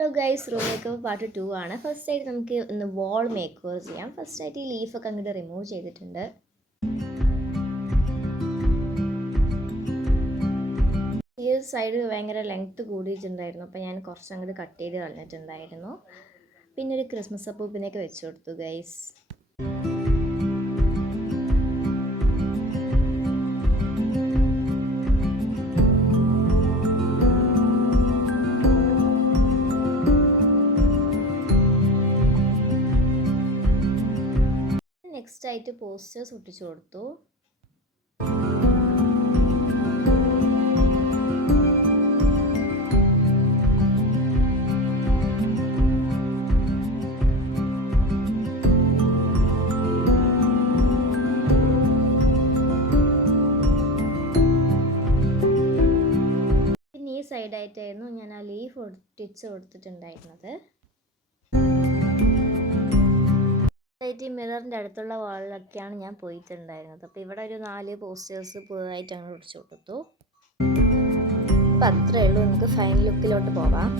Hello guys, room makeup part 2 ആണ്. First ആയിട്ട് നമുക്ക് ഒന്ന് വാൾ മേക്ക് ഓവർ ചെയ്യാം. ഫസ്റ്റ് ആയിട്ട് ഈ ലീഫൊക്കെ അങ്ങോട്ട് റിമൂവ് ചെയ്തിട്ടുണ്ട്. ഈ സൈഡ് ഭയങ്കര ലെങ്ത്ത് കൂടിയിട്ടുണ്ടായിരുന്നു, അപ്പോൾ ഞാൻ കുറച്ച് അങ്ങോട്ട് കട്ട് ചെയ്ത് കളഞ്ഞിട്ടുണ്ടായിരുന്നു. പിന്നെ ഒരു ക്രിസ്മസ് അപ്പൂപ്പിനെയൊക്കെ വെച്ച് കൊടുത്തു ഗൈസ്. നെക്സ്റ്റ് ആയിട്ട് പോസ്റ്റേഴ്സ് ഒട്ടിച്ചു കൊടുത്തു. പിന്നെ ഈ സൈഡായിട്ടായിരുന്നു ഞാൻ ആ ലീഫ് ഒട്ടിച്ച് കൊടുത്തിട്ടുണ്ടായിരുന്നത്. ഈ മിററിൻ്റെ അടുത്തുള്ള വാളിലൊക്കെയാണ് ഞാൻ പോയിട്ടുണ്ടായിരുന്നത്. അപ്പോൾ ഇവിടെ ഒരു 4 പോസ്റ്റേഴ്സ് പുതുതായിട്ട് അങ്ങനെ ഒടിച്ചു കൊടുത്തു. അപ്പം അത്രയേ ഉള്ളൂ, നമുക്ക് ഫൈനൽ ലുക്കിലോട്ട് പോവാം.